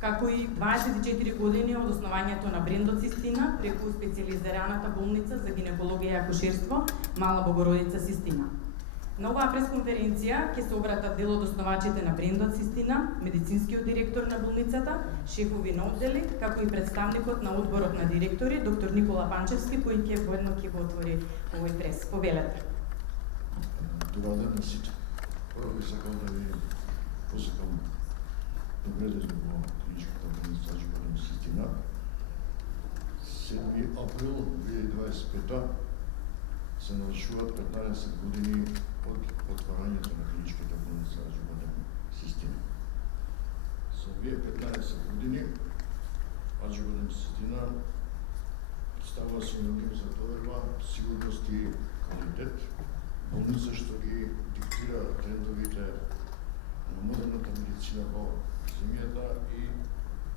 Како и 24 години од основањето на брендот Систина преку специјализираната болница за гинекологија и акушерство Мала Богородица Систина. На оваа пресконференција ќе се обратат дел од основачите на брендот Систина, медицинскиот директор на болницата, шефови на оддели, како и представникот на одборот на директори, доктор Никола Панчевски, кој ќе воедно ќе го отвори овој прес. Повелете. Добар ден на сите. Прво би сакал да ви посакам добре дошли во клиничката болница Животен Систина. 7 април 2025 се навршуваат 15 години од отварањето на клиничката болница Животен Систина. Со овие 15 години Животен Систина представува синоним за доверба, сигурност и квалитет. Болница што ги диктира трендовите на модерната медицина во земјата и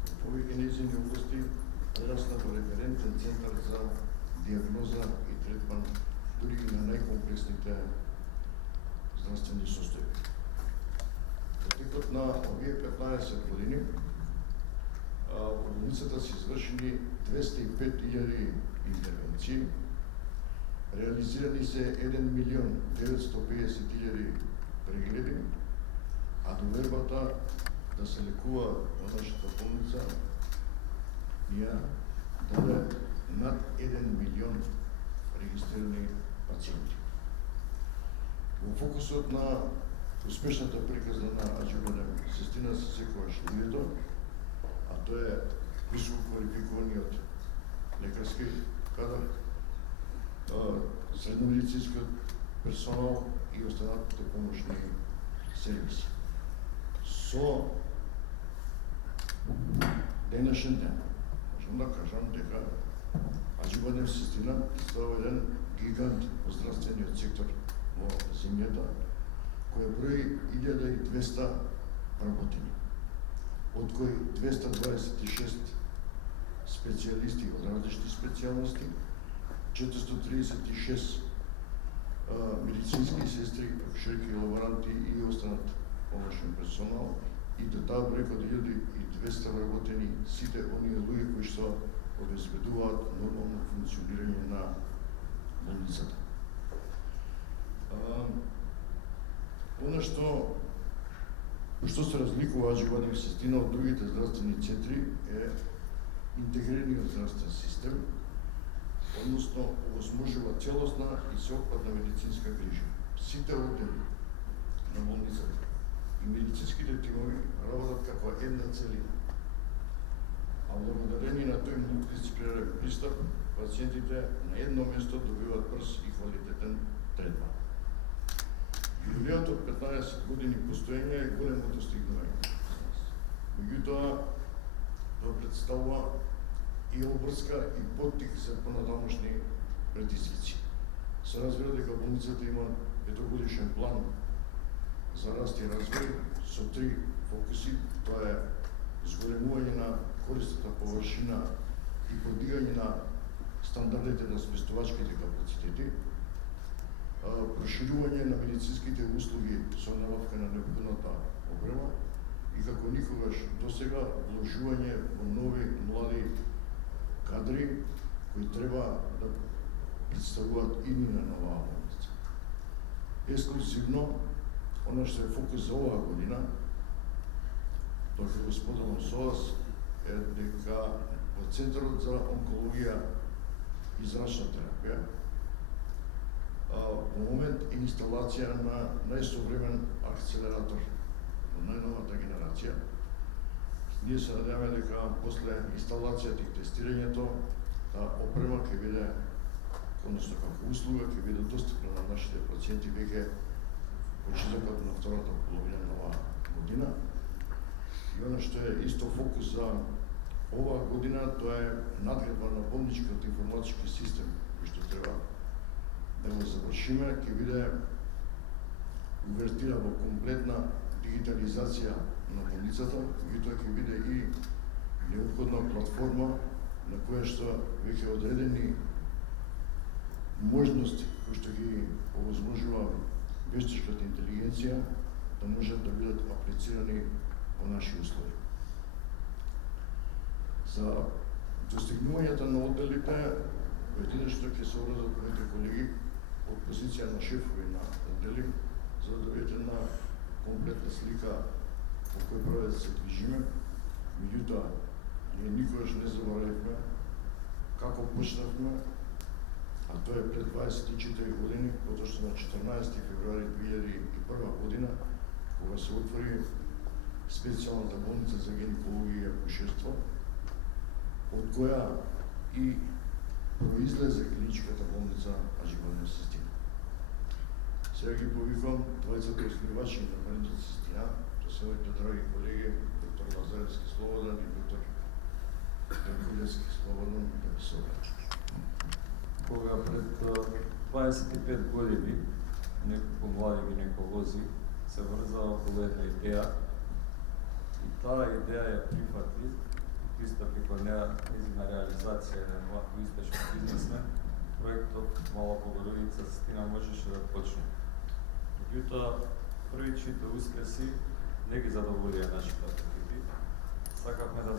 во повеќе нејзини области прерасна во референтен центар за диагноза и третман дури и на најкомплексните здравствени состојби. Во текот на овие 15 години во болницата се извршени 205.000 интервенции, реализирани се 1.950.000 прегледи, а довербата да се лекува во нашата болница ја даде над 1 милион регистрирани пациенти. Во фокусот на успешната приказна на Животен Систина се секогаш луѓето, а тоа е високо квалификуваниот лекарски кадар, средномедицинскиот персонал и останатите помошни сервиси. Со денешен ден, можам да кажам дека Животен Систина става еден гигант во здравствениот сектор во земјата, која брои 1200 вработени, од кои 226 специјалисти од различни специјалности, 436 медицински сестри, акушерки и лаборанти и останат помошен персонал, и до таа бројка од 1200 вработени сите оние луѓе кои што обезбедуваат нормално функционирање на болницата. Она што се разликува Животен Систина од другите здравствени центри е интегрираниот здравствен систем, односно овозможува целосна и сеопфатна медицинска грижа. Сите оддели на болницата и медицинските тимови работат како една целина. А благодарение на тој мултидисциплинарен пристап, пациентите на едно место добиваат брз и квалитетен третман. Юбилеот од 15 години постоење е големо достигнување. Меѓутоа, тоа представува и обврска и поттик за понатамошни предизвици. Се разбира дека болницата има петогодишен план за раст и развој со 3 фокуси. Тоа е зголемување на корисната површина и подигање на стандардите на сместувачките капацитети, проширување на медицинските услуги со набавка на необходната опрема и како никогаш досега вложување во нови млади кадри кои треба да представуваат имена на оваа болница. Ексклузивно, она што е фокус за оваа година, тоа што го споделам со вас, е дека во Центарот за онкологија и зрачна терапија во момент е инсталација на најсовремен акцелератор на најновата генерација. Ние се надеваме дека после инсталацијата и тестирањето, таа опрема ќе биде, односно како услуга, ќе биде достапна на нашите пациенти веќе почетокот на втората половина на оваа година. И оно што е исто фокус за оваа година, тоа е надградба на болничкиот информатички систем, кој што треба да го завршиме, ќе биде увертира во комплетна дигитализација на болницата, и тоа ќе биде и неопходна платформа на која што веќе одредени можности кои што ги овозможува вештачката интелигенција да можат да бидат аплицирани во наши услови. За достигнувањето на одделите, поединечно ќе се образат моите колеги од позиција на шефови на оддели, за да добиете една комплетна слика по кој правец се движиме. Меѓутоа, ние никогаш не заборавивме како почнавме, а тоа е пред 24 години, потоа што на 14 февруари 2001 година, кога се отвори специјалната болница за гинекологија и акушерство, од која и произлезе клиничката болница Аџи Систина. Сега ги повиквам двајцата основивачи на болницата Систина, тоа се моите драги колеги, доктор Лазаревски Слободан и доктор Драгулевски Слободан, да ви се обрачат. Кога пред 25 години неколку млади гинеколози се врзаа околу една идеја и таа идеја ја прифати и пристапи кон нејзина реализација на вакво успешен бизнесмен, проектот Мала Богородица Систина можеше да почне. Меѓутоа, првичните успеси не ги задоволија нашите апетити. Сакавме да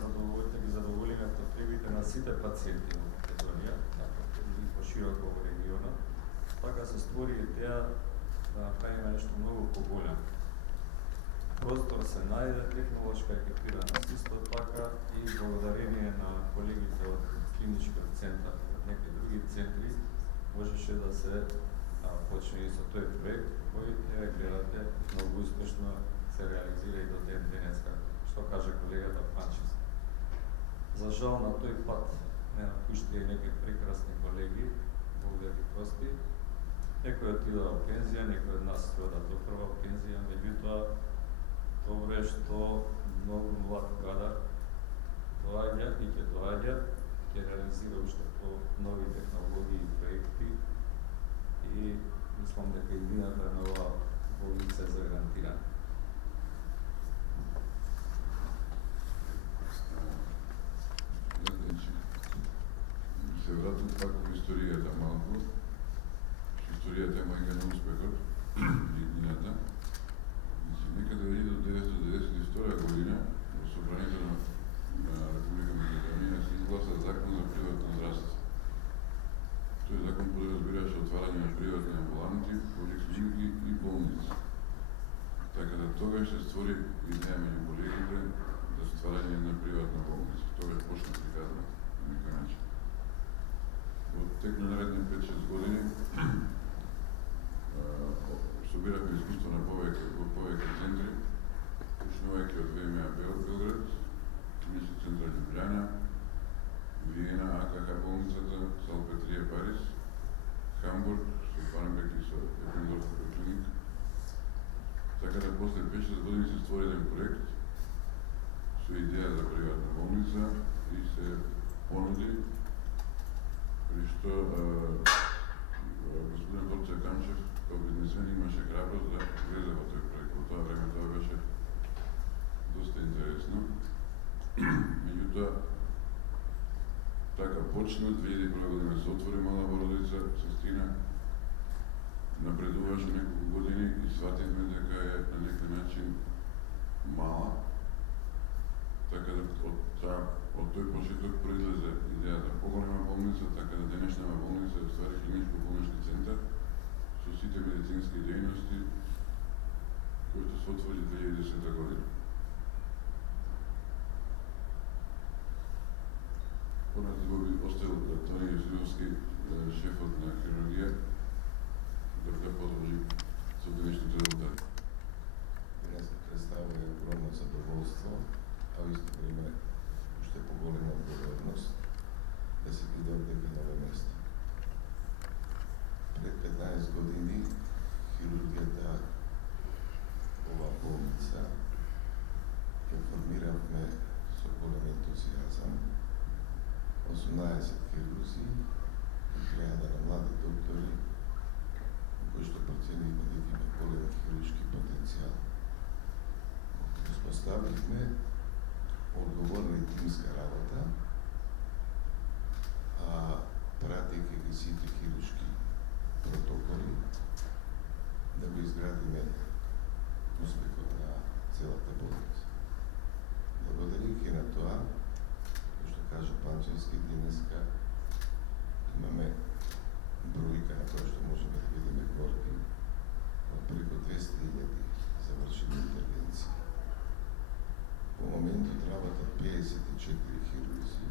ги задоволиме потребите на сите пациенти во Македонија, и пошироко во регионот. Така се створи идеја да направиме нешто многу поголемо. Простор се најде, технолошка екипираност исто така и благодарение на колегите од клиничкиот центар и од некои други центри можеше да се почне и со тој проект кој еве гледате многу успешно се реализира и до ден денеска, што каже колегата Панчев. За жал на тој пат не напушти и некои прекрасни колеги, Бог да ги прости. Некој отидоа во пензија, некој од нас ода до прва пензија, меѓутоа добро е што многу млад кадар доаѓа и ќе доаѓа, ќе реализира уште по нови технологии и проекти и мислам дека идејата на оваа болница е загарантирана. Се вратам пак во историјата малку. Историјата е мајка на успехот, иднината. Некаде 1992 година во собранието на Република Македонија се изгласа закон за приватно здравство. Тој закон подразбираше отварање на приватни амбуланти, поликлиники и болници. Така да тогаш се створи идеја меѓу колегите за стварање на приватна болница. Тогаш почна приказна на некој начин. Во тек на наредни 5-6 години собирахме искуство на повеќе центри, почнувајќи од ВМА Белград, Клинички центар Љубљана, Виена, АКХ болницата, Салпетрија Париз, Хамбург, со Барнбек и со Епендорфска клиника. Така да после 5-6 години се створи еден проект со идеја за приватна болница. болница и се понуди, при што господин Горце Камчев, како бизнесмен, имаше храброст да влезе во тој проект. Во тоа време тоа беше доста интересно. Меѓутоа, така почна, 2001 година се отвори Мала Богородица, Сестина, напредуваше неколку години и свативме дека е на некој начин мала, така да од тој почеток произлезе идејата поголема болница, така да денешната болница е ствари клиничко-болнички центар со сите медицински дејности кои што се отвори 2010 година. Понатаму би оставил Тони Јосиловски, шефот на хирургија, да продолжи со денешните резултати. Денес представува огромно задоволство, а во исто време уште поголема одговорност да се ги дојде на овој место. Пред 15 години хирургијата ова болница ја формиравме со голем ентузијазам. 18 хирурзи и 1000 на млади доктори кои што проценивме дека има голем хируршки потенцијал. Поставихме одговорна и тимска работа, пратејќи ги сите хируршки протоколи, да го изградиме успехот на целата болница. Благодарејќи на тоа, кој што кажа Панчевски, денеска имаме бројка на тоа што можеме да видиме горки, од преку 200.000 завршени интервенции. Во моментот работат 54 хирурзи.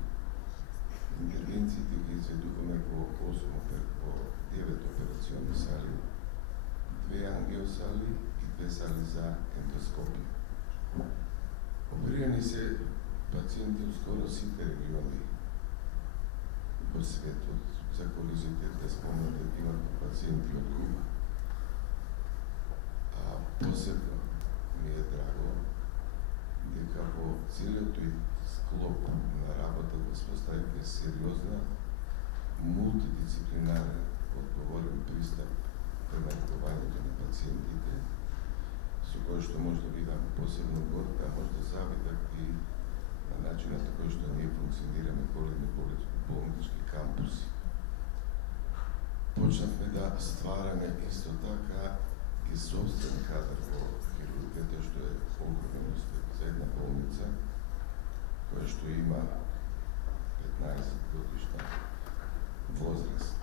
Интервенциите ги изведуваме во 9 операциони сали, 2 ангиосали и 2 сали за ендоскопија. Оперирани се пациенти од скоро сите региони во светот. За куризитет да спомнам дека имат пациенти од Куба. Посебно ми е драго дека во целиот тој склоп на работа воспоставивме сериозна мултидисциплинарен одговорен пристап кон лекувањето на пациентите, со кој што може да видам посебно горка, може да завидам и на начинот кој што ние функционираме големи болнички кампуси. Почнавме да ствараме исто така и собствен кадар во хирургијата, што е огромен успех за една болница која што има 15 годишна возраст.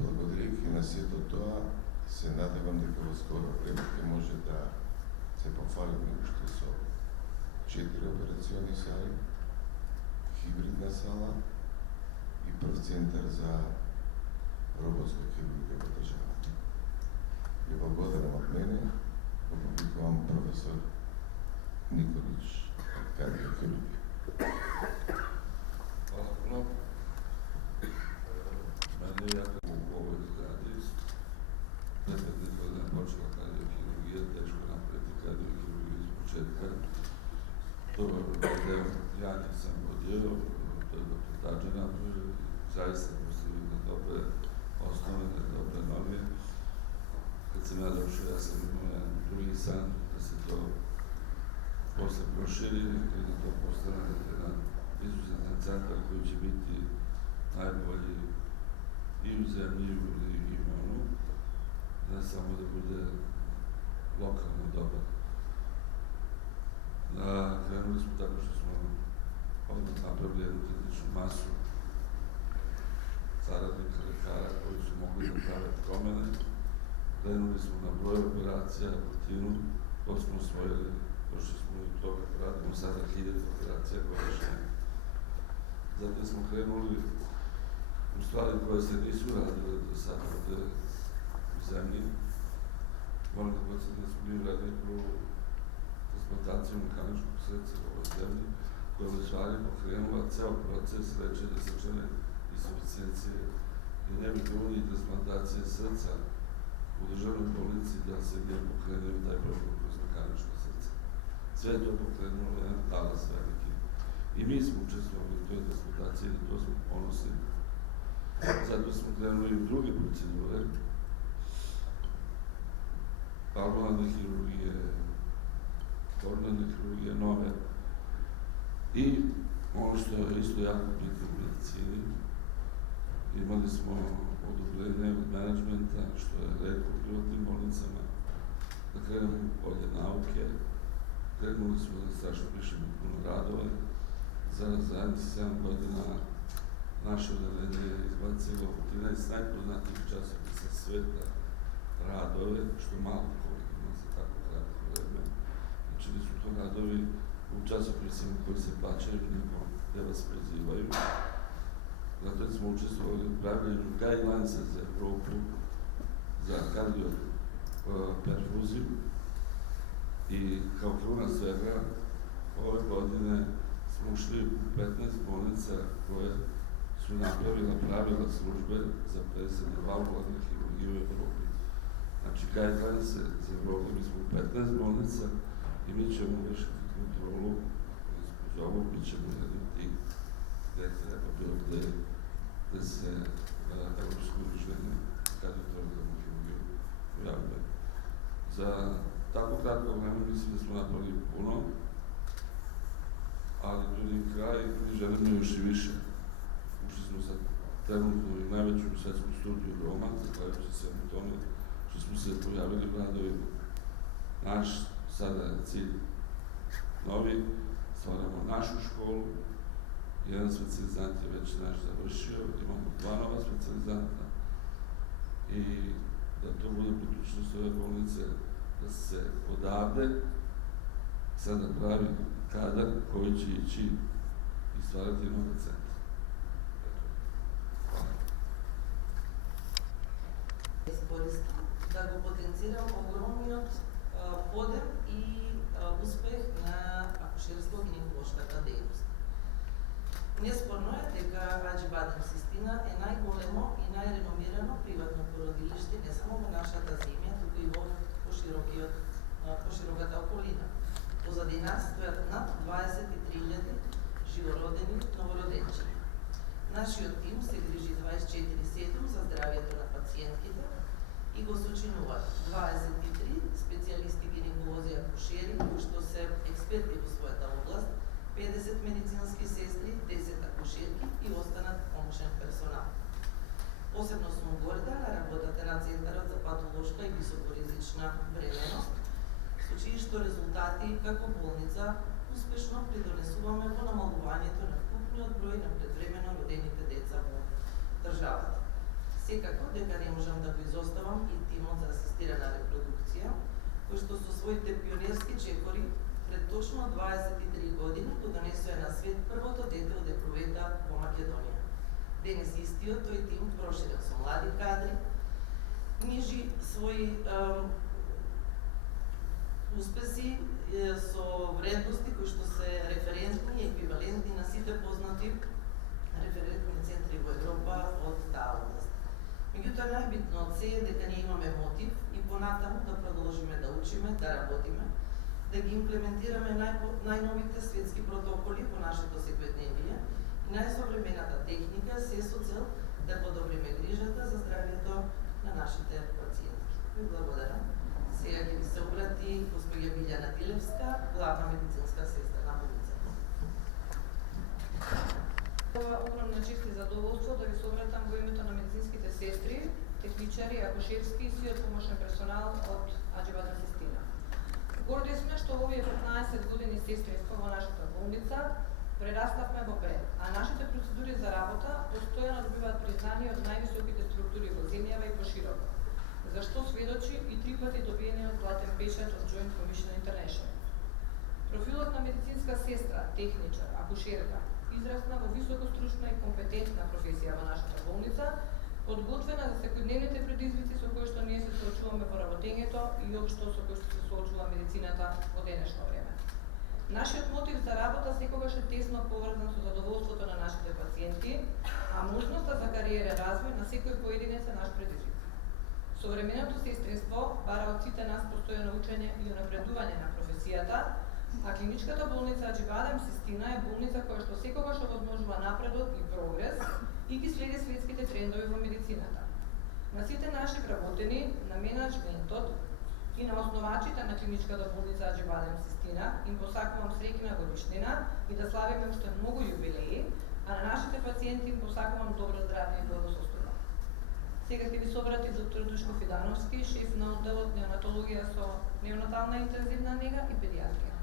Благодарејќи на сето тоа, се надевам дека во скоро време ќе може да се пофалиме уште со 4 операциони сали, хибридна сала и прв центар за роботска хирургија во државата. И благодарам од мене, го повикувам професор Николич од кардиохирургија. Hvala puno. Mene je jako u ovoj zgradi, 15 godina počela kardiohirurgija, teško napraviti kardiohirurgiju iz početka. To je ja nisam vodio, to je doktor Tađe napravio, zaista postavio na dobre osnove, na dobre noge. Kad sam ja došao, ja sam imao jedan drugi san da se to posle proširi i da to postane jedan izuzetan centar koji će biti najbolji i u zemlji i u regionu, ne samo da bude lokalno dobar. Krenuli smo tako što smo odmah napravili jednu kritičnu masu saradnika lekara koji su mogli da prave promene. Krenuli smo na broj operacija, rutinu, to smo osvojili, došli smo i toga da radimo sada 1000 operacija godišnje. Zatim smo krenuli u stvari koje se nisu radile do sada ovde u zemlji. Moram da podsjetim da smo mi radili prvu transplantaciju mehaničkog srca u ovoj zemlji, koja je u stvari pokrenula ceo proces lečenja srčane insuficijencije i ne bi bilo ni transplantacije srca u državnoj bolnici da se gdje pokrenuo taj program kroz mehaničko srce. Sve je to pokrenulo jedan talas veliki. И ми сме учествували в тој трансплантација и тоа сме поносни. Затоа сме кренули и други процедури. Палмална хирургија, корнена хирургија, нове. И оно што е исто јако битно в медицини, имали смо одобрение од менеджмента, што е ретко в приватни болницама, да кренемо поле науке, кренuli smo da strašno pišemo puno radove. За задните 7 година наше одделение е избацило 13 најпознатих часописа света радове, што малко колко има за тако кратко време. Значи да су тоа радови у часописima кои се плачају, него не възпрезивају. Затоа сме учествували в правењу гайдлайнса за Европу за кардиоперфузiju и као круна свега ове године сме ушли у 15 болница кои су направила правила службе за пресадна валвуларна хирургија у Европи. Значи, гайдлайн се за Европа, ми сме у 15 болница и ми ćemo vršiti kontrolu uz ovo, mi ćemo raditi gde treba bilo gde se Evropsko udruženje kardiotoracalnu hirurgiju pojavljuje. За тако кратко време мислим да сме направили puno, ali tudi kraj mi želimo još i više. Ušli smo sad trenutno i najveću svetsku studiju Roma, zahvaljujući se na tome što smo se pojavili u gradovima. Naš sada je cilj novi, stvaramo našu školu, jedan specijalizant je već naš završio, imamo 2 nova specijalizanta i da to bude budućnost ove bolnice, da se odavde sada pravi kadar koji će ići i stvarati nove centre. Искористам да го потенцирам огромниот подем и успех на акушерско-гинеколошката дејност. Неспорно е дека Аџибадем Систина е најголемо и најреномирано приватно породилиште не само во нашата земја, туку и во пошироката околина. Позади нас стојат над 23.000 живородени новороденчиња. Нашиот тим се грижи 24/7 за здравјето на пациентките и го сочинуваат 23 специјалисти гинеколози и акушери, кои што се експерти во својата област, 50 медицински сестри, 10 акушерки и останат помошен персонал. Посебно сум горда на работата на Центарот за патолошка и високоризична бременост, со чии што резултати како болница успешно придонесуваме во намалувањето на вкупниот број на предвремено родените деца во државата. Секако дека не можам да го изоставам и тимот за асистирана репродукција, кој што со своите пионерски чекори пред точно 23 години го донесоа на свет првото дете од епрувета во Македонија. Денес истиот тој тим, проширен со млади кадри, нижи своји успеси со вредности кои што се референтни и еквивалентни на сите познати референтни центри во Европа од таа област. Меѓутоа, најбитно од се е дека ние имаме мотив и понатаму да продолжиме да учиме, да работиме, да ги имплементираме најновите светски протоколи во нашето секојдневие и најсовремената техника се со цел да подобриме грижата за здравјето на нашите пациентки. Ви благодарам. Сега ќе ви се обрати госпоѓа Билјана Тилевска, главна медицинска сестра на болницата. Огромна чест и задоволство да ви се обратам во името на медицинските сестри, техничари, акушерски и сиот помошен персонал од Аџибадем Систина. Горди сме што во овие 15 години сестринство во нашата болница прераставме во бренд, а нашите процедури за работа постојано добиваат признание од највисоките структури во земјава и пошироко, за што сведочи и 3 пати добиениот златен печат од Joint Commission International. Профилот на медицинска сестра, техничар, акушерка израсна во високостручна и компетентна професија во нашата болница, подготвена за секојдневните предизвици со кои што ние се соочуваме во работењето и општо со кои што се соочува медицината во денешно време. Нашиот мотив за работа секогаш е тесно поврзан со задоволството на нашите пациенти, а можноста за кариерен развој на секој поединец е наш предизвик. Современото сестринство бара од сите нас постојано учење и унапредување на професијата, А клиничката болница Аџи-Бадем Систина е болница која што секогаш овозможува напредок и прогрес и ги следи светските трендови во медицината. На сите наши вработени, на менаџментот и на основачите на клиничката болница Аџи-Бадем Систина им посакувам среќна годишнина и да славиме уште многу јубилеи, а на нашите пациенти им посакувам добро здравје и благосостојба. Сега ќе ви собрати доктор Душко Фидановски, шеф на одделот неонатологија со неонатална интензивна нега и педиатрија.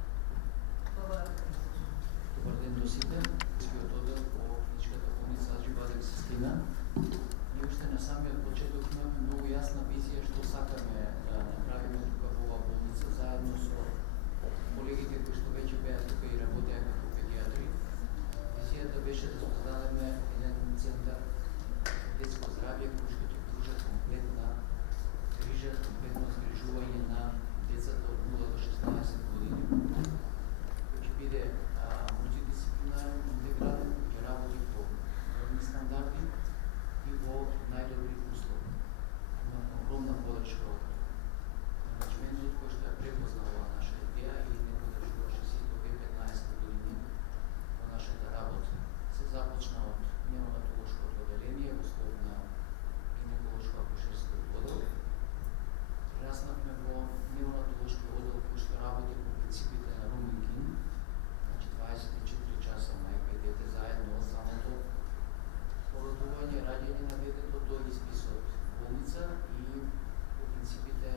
Добар ден до сите, од оддел по клиничката болница Аџи-Бадем Систина. И уште на самиот почеток имаме многу јасна визија што сакаме да направиме тука во оваа болница заедно со колегите кои што веќе беа тука и работеа како педиатри. Визијата беше да создадеме еден центар за детско здравје кој што ќе пружа комплетна грижа, комплетно згрижување на децата од 0 до 16 години. Кој ќе биде мултидисциплинарен, интегрален, кој ќе работи по добри стандарди и во најдобри услови. Имаме огромна подршка од менеджментот кој што ја препознал оваа наша идеја и не подржуваше сите овие 15 години во нашата работа. Се започна од неонатолошкото одделение во скоп на гинеколошко-акушерски оддел. Прераснавме во неонатолошки оддел кој што работи по принципите на Румингин, значи 24 часа мајка и дете заедно од самото породување, раѓање на детето до испис од болница и по принципите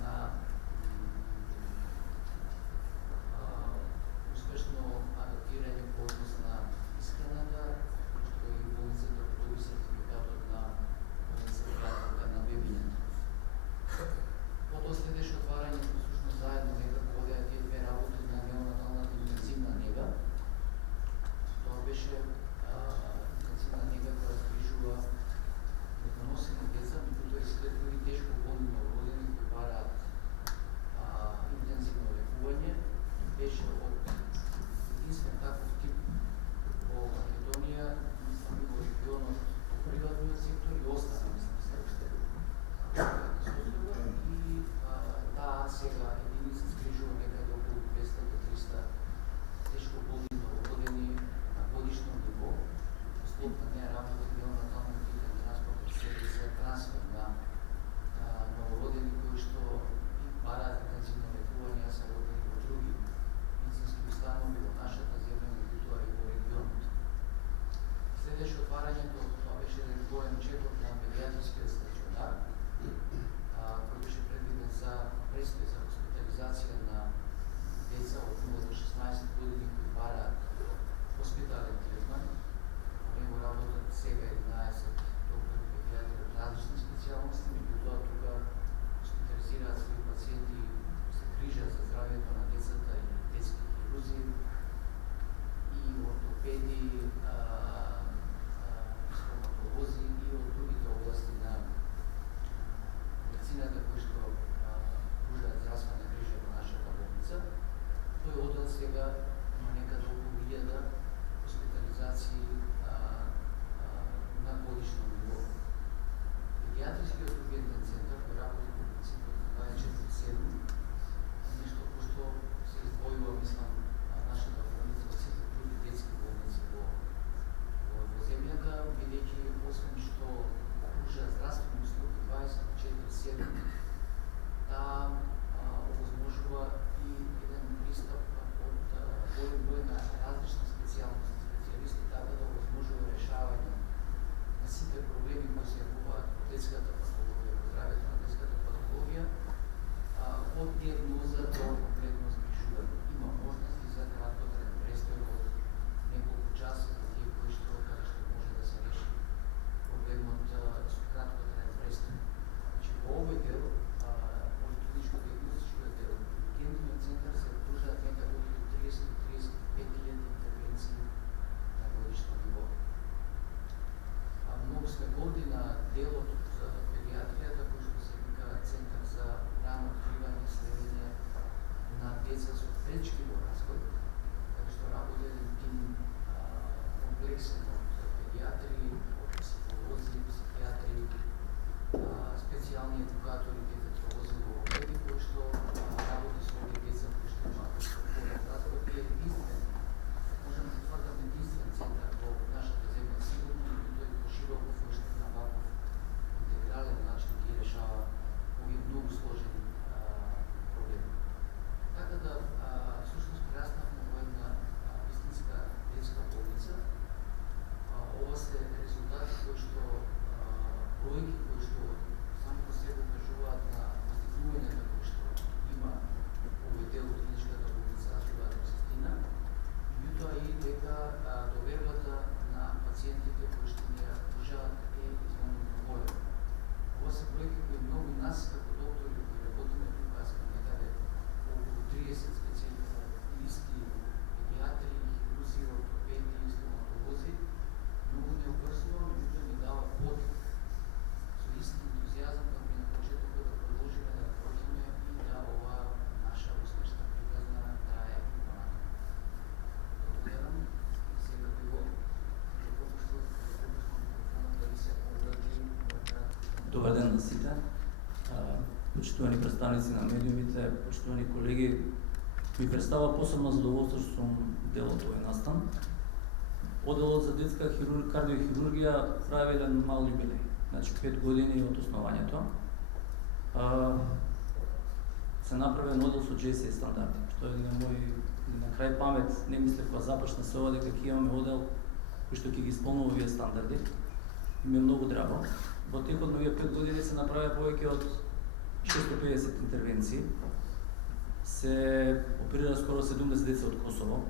на успешно адаптирање по однос на исхраната, што и болницата доби сертификатот на болница пријателка на бебињето. Потоа следеше отварањето всушност заедно некако одеа тие две работи на неонаталната интензивна нега. Тоа беше интензивна нега која згрижува недоносени деца, меѓутоа и след други тешко болни новородени кои бараат интензивно лекување. Беше од единствен таков тип во Македонија, мислам и во регионот во приватниот сектор и остана, мислам, се уште и таа сега единица згрижува некаде околу 200 до 300 тешко болни новородени на годишно ниво. След на неја работи неонатално питање транспорт се трансфер на новородени кои што и бараат интензивно лекување, а се родени во други медицински установи во нашата земја, меѓутоа и во регионот. Следеше отварањето, тоа беше еден голем четок на педиатрискиот стационар, кој беше предвиден за престој за хоспитализација на деца од 0 до 16 години кои бараат хоспитален третман. Во него работат сега 11 доктори педиатри од различни специјалности, меѓутоа тука хоспитализираат своји пациенти, се грижат за здравјето на децата и детски хирурзи и ортопеди, стоматолози и од другите области на медицината кои што пружаат здравствена грижа во нашата болница. Тој оддел сега има некаде околу 1000 хоспитализации на годишно ниво. Педиатрискиот ургентен центар кој работи по принципот на 24/7 нешто што се издвојува, мислам, нашата болница од сите други детски болници во земјата, бидејќи освен што пружа здравствени услуги 24/7, таа овозможува и еден пристап од голем број на различни специјалности, специјалисти, така да овозможува решавање на сите проблеми кои се јавуваат во детската патологија, во здравјето на детската патологија, од диагноза до комплетно згрижување. Има можности за краткотраен престој од неколку часа за тие кои што каде што може да се реши проблемот со краткотраен престој. Значи, во овој дел, поликлиничко-диагностичкиот дел, ургентниот центар се пружаат некаде околу 30-35.000 интервенции на годишно ниво. Многу сме горди на делот за педиатријата, кој што се вика Центар за рано откривање и следење на деца со предшкиво развој, така што работи еден тим комплексен од педиатри, од психолози, психијатри, специјални едукатори, дефектолози, логопеди, кои што работи со овие деца кои што имаат на сите, почитувани представници на медиумите, почитувани колеги, ми представа посебно задоволство што сум дел од овој настан. Оделот за детска кардиохирургија прави еден мал јубилеј, значи 5 години од основањето. Се направи одел со GSA стандарди, што е на крај памет, не мислев кога започна се ова дека ќе имаме одел кој што ќе ги исполнува овие стандарди. И ми е многу драго. Во текот на овие 5 години се направи повеќе од 650 интервенции. Се оперира скоро 70 деца од Косово.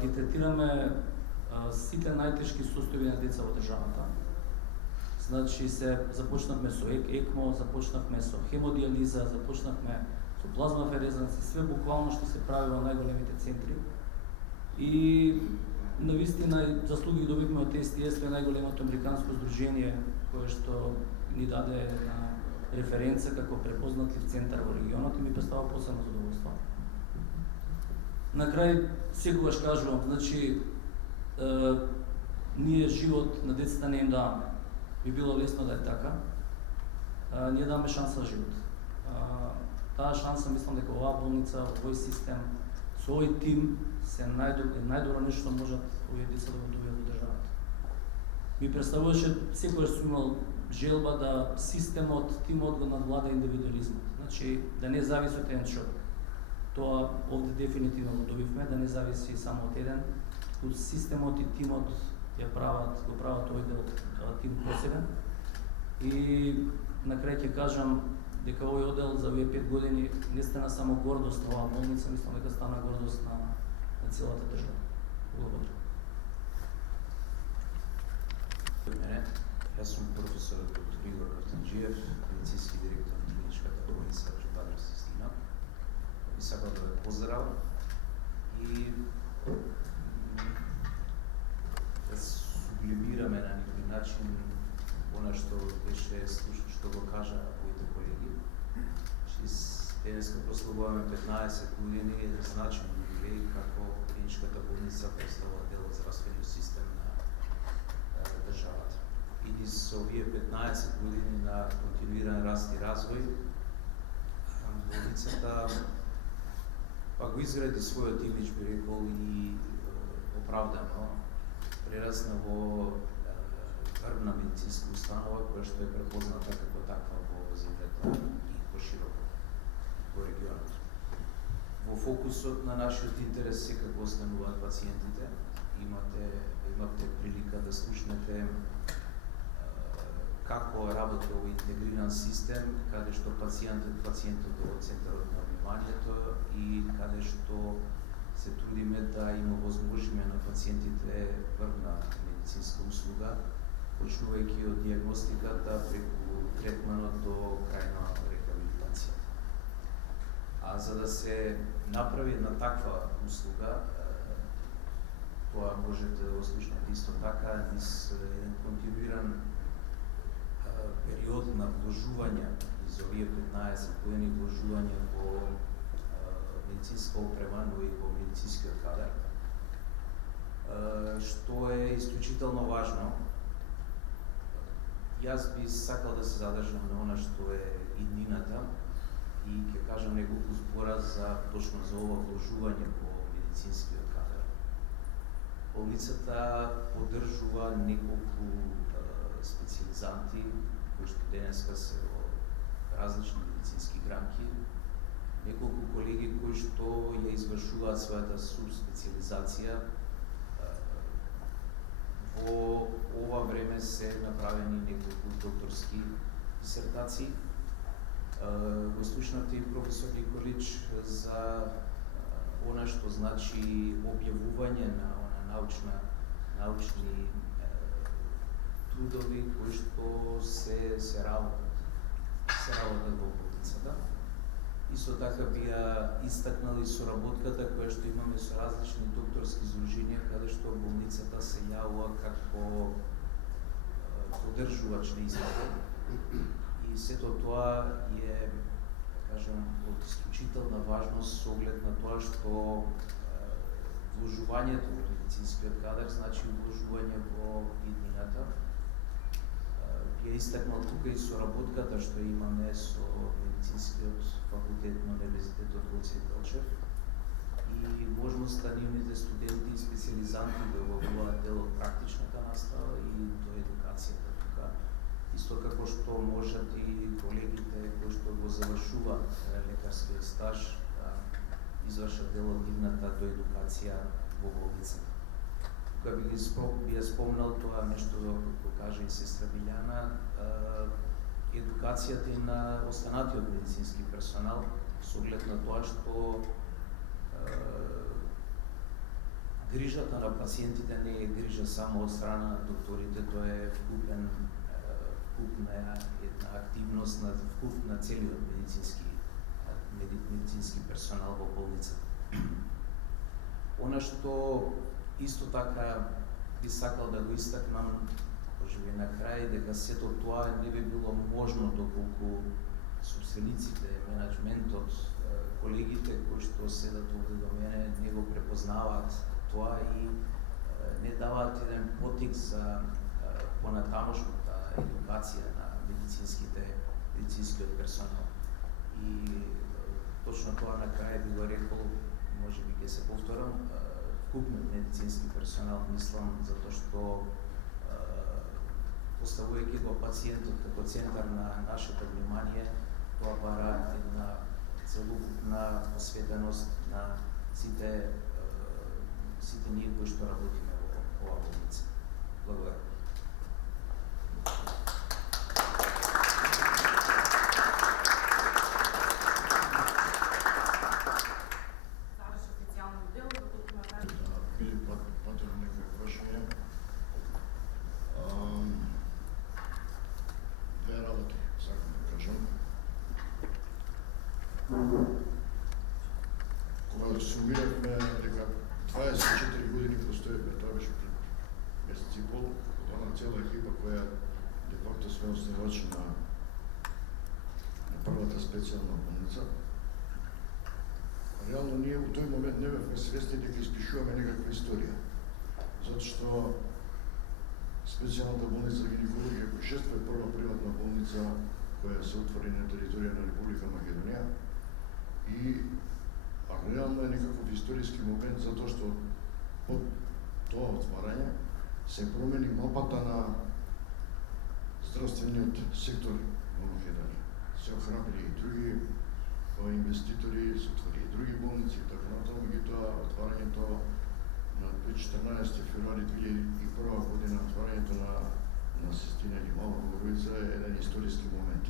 Ги третираме сите најтешки состојби на деца во државата. Значи започнавме со ЕКМО, започнавме со хемодиализа, започнавме со плазмаферезанс, све буквално што се прави во најголемите центри. И навистина заслуги добивме од СТС, најголемото американско здружение кое што ни даде една референца како препознатлив центар во регионот и ми представа посебно задоволство. На крај секогаш кажувам, значи ние живот на децата не им даваме. Би било лесно да е така. Ние даваме шанса на живот. Таа шанса мислам дека оваа болница, овој систем, со овој тим се најдобро нешто што можат овие деца да го добијат во државата. Ми представуваше секогаш сум имал желба да системот, тимот го надвлада индивидуализмот. Значи да не зависи од еден човек. Тоа овде дефинитивно го добивме, да не зависи само од еден, туку системот и тимот го прават овој дел тим посебен. И на крај ќе кажам дека овој одел за овие 5 години не стана само гордост на оваа болница, мислам дека стана гордост на целата држава. Благодарам. Мене, јас сум професор доктор Игор Картанџиев, медицински директор на клиничката болница Аџибадр Систина. И сакам да ве поздравам и да сублимираме на некој начин она што беше слушно што го кажа моите колеги. Денеска прославуваме 15 години значен юбилеј како клиничката болница постала дел од здравствениот систем на државата. И низ овие 15 години на континуиран раст и развој, болницата го изгради својот имидж, би рекол, и оправдано прерасна во врвна медицинска установа која што е препозната како таква во земјата и пошироко во регионот. Во фокусот на нашиот интерес секако остануваат пациентите. Имате прилика да слушнете како работи овој интегриран систем, каде што пациентот е во центарот на вниманието и каде што се трудиме да им овозможиме на пациентите врвна медицинска услуга, почнувајќи од диагностиката преку третманот до крајна рехабилитација. А за да се направи една таква услуга, тоа можете да ослушнете исто така низ еден континуиран период на вложување за овие 15 години вложување во медицинска опрема, но и во медицинскиот кадар, што е исклучително важно. Јас би сакал да се задржам на она што е иднината и ќе кажам неколку збора точно за ова вложување во медицинскиот кадар. Болницата поддржува неколку специализанти кои што денеска се во различни медицински гранки, неколку колеги кои што ја извршуваат својата субспециализација. Во ова време се направени неколку докторски дисертации. Го слушнавте и професор Николич за она што значи објавување на научни трудови кои што се работат во болницата. Исто така бија истакнали соработката која што имаме со различни докторски здруженија, каде што болницата се јавува како поддржувач на истата. И сето тоа е, да кажам, од исклучителна важност со оглед на тоа што вложувањето во медицинскиот кадар значи вложување во иднината. ја истакнал тука и соработката што имаме со медицинскиот факултет на Универзитетот Гоце Делчев и можноста нивните студенти и специализанти да обавуваат дел од практичната настава и до едукацијата тука. Исто како што можат и колегите кои што го завршуваат лекарскиот стаж да извршат дел од нивната до едукација во болницата. Тука би ја спомнал тоа нешто го кажа и сестра Билјана, едукацијата и на останатиот медицински персонал со оглед на тоа што грижата на пациентите не е грижа само од страна на докторите, тоа е вкупна една активност на вкуп на целиот медицински персонал во болницата. Она што исто така би сакал да го истакнам, можеби на крај, дека сето тоа не би било можно доколку собствениците, менеджментот, колегите кои што седат овде до мене не го препознаваат тоа и не даваат еден потик за понатамошната едукација на медицинскиот персонал. И точно тоа на крај би го рекол, можеби ќе се повторам, вкупниот медицински персонал, мислам, затоа што поставувајќи го пациентот како центар на нашето внимание, тоа бара една целокупна посветеност на сите ние кои што работиме во оваа болница. Благодарам. Кога сумирахме дека 24 години постојавме, тоа беше пред месец и пол, она цела екипа која де факто сме основачи на првата специјална болница. Реално ние во тој момент не бевме свесни дека испишуваме некаква историја, затоа што специјалната болница за гинекологија и акушерство е прва приватна болница која се отвори на територија на Република Македонија и реално е некаков историски момент затоа што од тоа отварање се промени мапата на здравствениот сектор во Македонија. Се охрабри и други инвеститори, се отвори и други болници и така натаму, меѓутоа отварањето на 14 февруари 2001 година, отварањето на Систина или Мала Богородица е еден историски момент.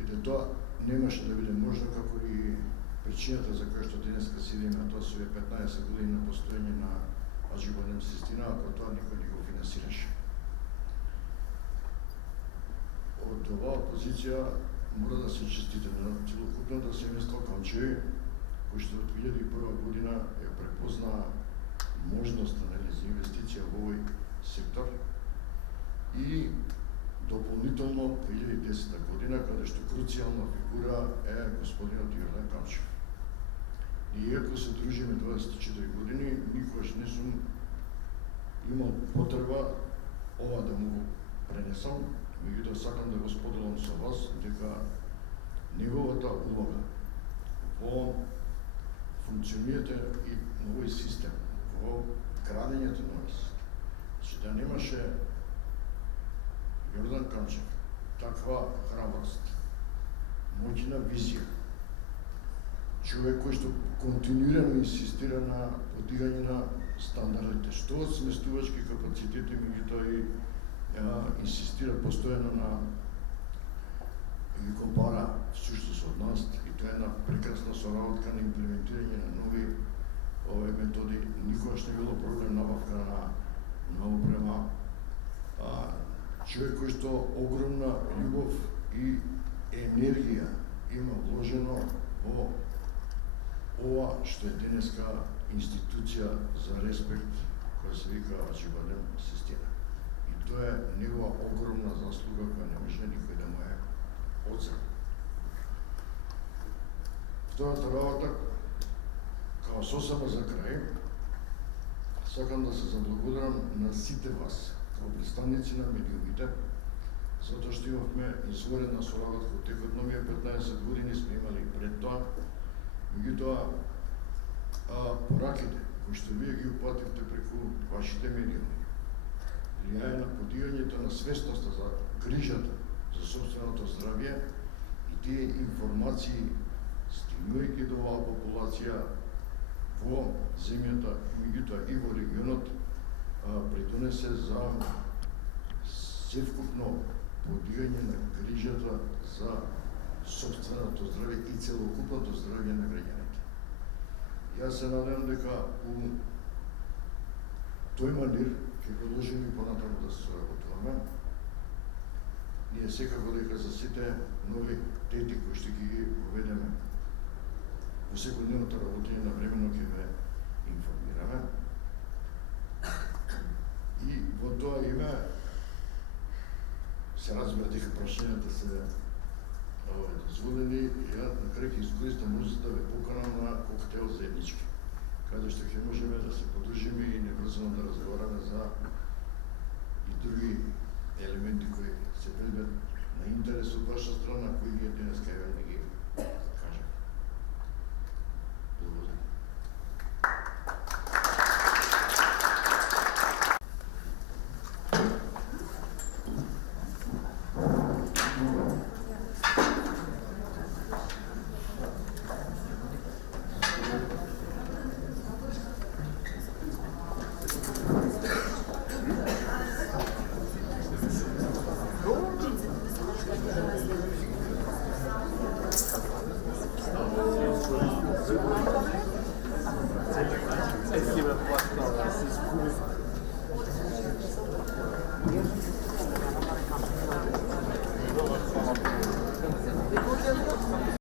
И да тоа немаше да биде можно, како и причината за која што денеска седиме, а тоа се 15 години на постоење на Аџибадем Систина, ако тоа никој не го финансираше. Од оваа позиција мора да се честите на целокупното семејство Камчеви, кој што од 2001 година ја препозна можноста за инвестиција во овој сектор и дополнително 2010 година, каде што круцијална фигура е господинот Јордан Камчев. И иако се дружиме 24 години, никогаш не сум имал потреба ова да му го пренесам, меѓутоа сакам да го споделам со вас дека неговата улога во функционирање и на овој систем, во градењето на нас, че да немаше Јордан Камчев таква храброст, моќна визија, човек кој што континуирано инсистира на подигање на стандардите, што од сместувачки капацитети, меѓутоа и инсистира постојано на ги компара сушто со од нас и тоа е една прекрасна соработка на имплементирање на нови методи. Никогаш не било проблем набавка на опрема. Човек кој што огромна љубов и енергија има вложено во ова што е денеска институција за респект која се вика Аџибадем Систина. И тоа е негова огромна заслуга која не може никој да му е оцени. Втората работа, као сосема за крај, сакам да се заблагодарам на сите вас, као представници на медиумите, затоа што имавме изворедна соработка во текот на овие 15 години, сме имали пред тоа. Меѓутоа, пораките кои што вие ги упативте преку вашите медиуми, влијае на подигањето на свесноста за грижата за собственото здравје и тие информации стигнувајќи до оваа популација во земјата, меѓутоа и во регионот, придонесе за севкупно подигање на грижата за собственото здравје и целокупното здравје на граѓаните. Јас се надевам дека у тој манир ќе продолжиме понатаму да се соработуваме. Ние секако дека за сите нови тети кои што ги воведеме во секојдневното работење навремено ќе ве информираме. И во тоа име се разбира дека прашањата се дозволени и ја на крај ќе искористам можността да ве поканам на коктел заеднички, каде што ќе можеме да се подружиме и неврзано да разговараме за и други елементи кои се предмет на интерес од ваша страна, кои ние денес кај да ги кажеме. Благодарам. Спасибо,